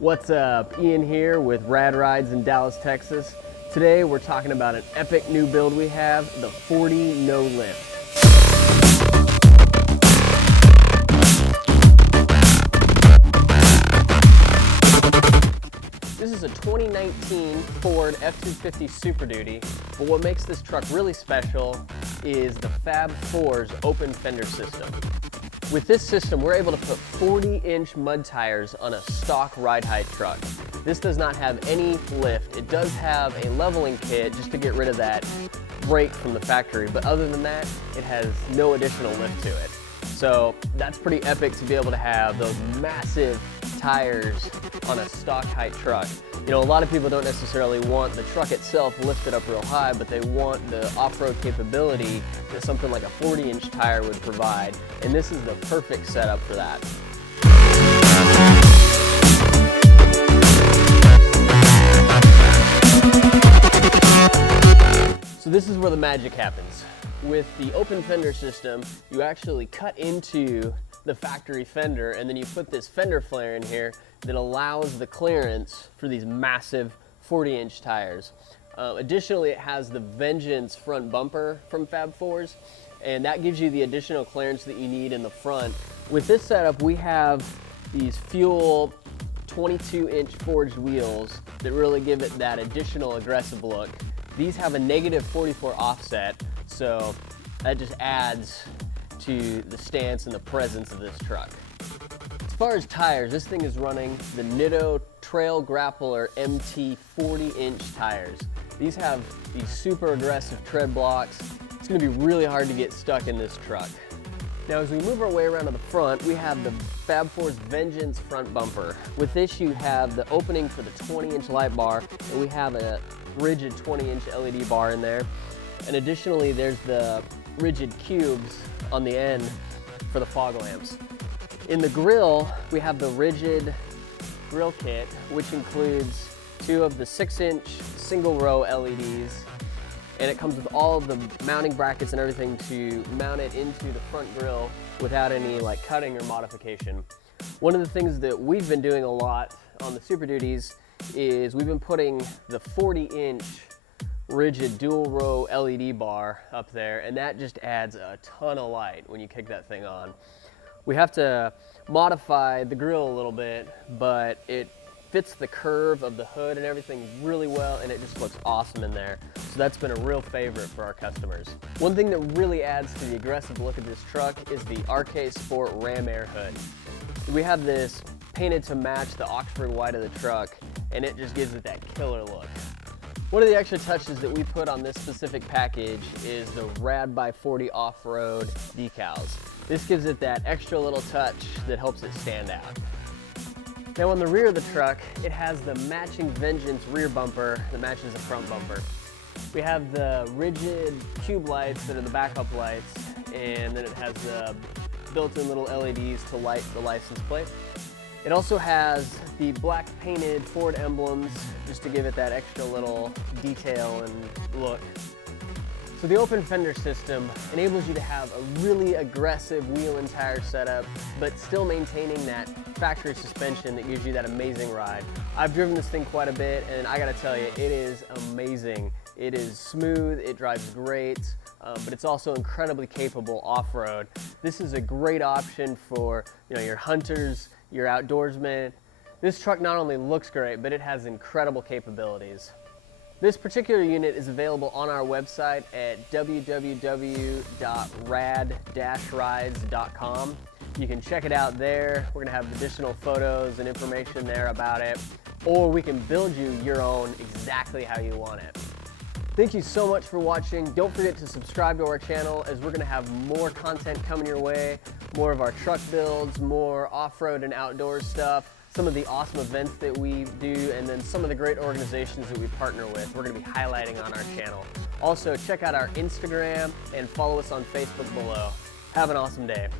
What's up? Ian here with Rad Rides in Dallas, Texas. Today we're talking about an epic new build we have, the 40 No Lift. This is a 2019 Ford F-250 Super Duty, but what makes this truck really special is the Fab 4's open fender system. With this system, we're able to put 40-inch mud tires on a stock ride height truck. This does not have any lift. It does have a leveling kit just to get rid of that brake from the factory, but other than that, it has no additional lift to it. So that's pretty epic to be able to have those massive tires on a stock height truck. You know, a lot of people don't necessarily want the truck itself lifted up real high, but they want the off-road capability that something like a 40-inch tire would provide, and this is the perfect setup for that. So this is where the magic happens. With the open fender system, you actually cut into the factory fender, and then you put this fender flare in here that allows the clearance for these massive 40-inch tires. Additionally, it has the Vengeance front bumper from Fab 4's, and that gives you the additional clearance that you need in the front. With this setup, we have these fuel 22-inch forged wheels that really give it that additional aggressive look. These have a negative 44 offset, so that just adds to the stance and the presence of this truck. As far as tires, this thing is running the Nitto Trail Grappler MT 40-inch tires. These have these super aggressive tread blocks. It's going to be really hard to get stuck in this truck. Now as we move our way around to the front, we have the Fab 4's Vengeance front bumper. With this you have the opening for the 20-inch light bar, and we have a rigid 20-inch LED bar in there. And additionally, there's the rigid cubes on the end for the fog lamps. In the grille, we have the rigid grille kit, which includes two of the 6-inch single row LEDs, and it comes with all of the mounting brackets and everything to mount it into the front grille without any like cutting or modification. One of the things that we've been doing a lot on the Super Duties is we've been putting the 40-inch rigid dual row LED bar up there, and that just adds a ton of light when you kick that thing on. We have to modify the grille a little bit, but it fits the curve of the hood and everything really well, and it just looks awesome in there. So that's been a real favorite for our customers. One thing that really adds to the aggressive look of this truck is the RK Sport Ram Air hood. We have this painted to match the Oxford white of the truck, and it just gives it that killer look. One of the extra touches that we put on this specific package is the RAD by 40 off-road decals. This gives it that extra little touch that helps it stand out. Now on the rear of the truck, it has the matching Vengeance rear bumper that matches the front bumper. We have the rigid tube lights that are the backup lights, and then it has the built-in little LEDs to light the license plate. It also has the black painted Ford emblems just to give it that extra little detail and look. So the open fender system enables you to have a really aggressive wheel and tire setup, but still maintaining that factory suspension that gives you that amazing ride. I've driven this thing quite a bit, and I gotta tell you, it is amazing. It is smooth, it drives great, but it's also incredibly capable off-road. This is a great option for your hunters, your outdoorsmen. This truck not only looks great, but it has incredible capabilities. This particular unit is available on our website at www.rad-rides.com. You can check it out there. We're gonna have additional photos and information there about it, or we can build you your own exactly how you want it. Thank you so much for watching. Don't forget to subscribe to our channel, as we're gonna have more content coming your way, more of our truck builds, more off-road and outdoor stuff, some of the awesome events that we do, and then some of the great organizations that we partner with. We're gonna be highlighting on our channel. Also, check out our Instagram and follow us on Facebook below. Have an awesome day.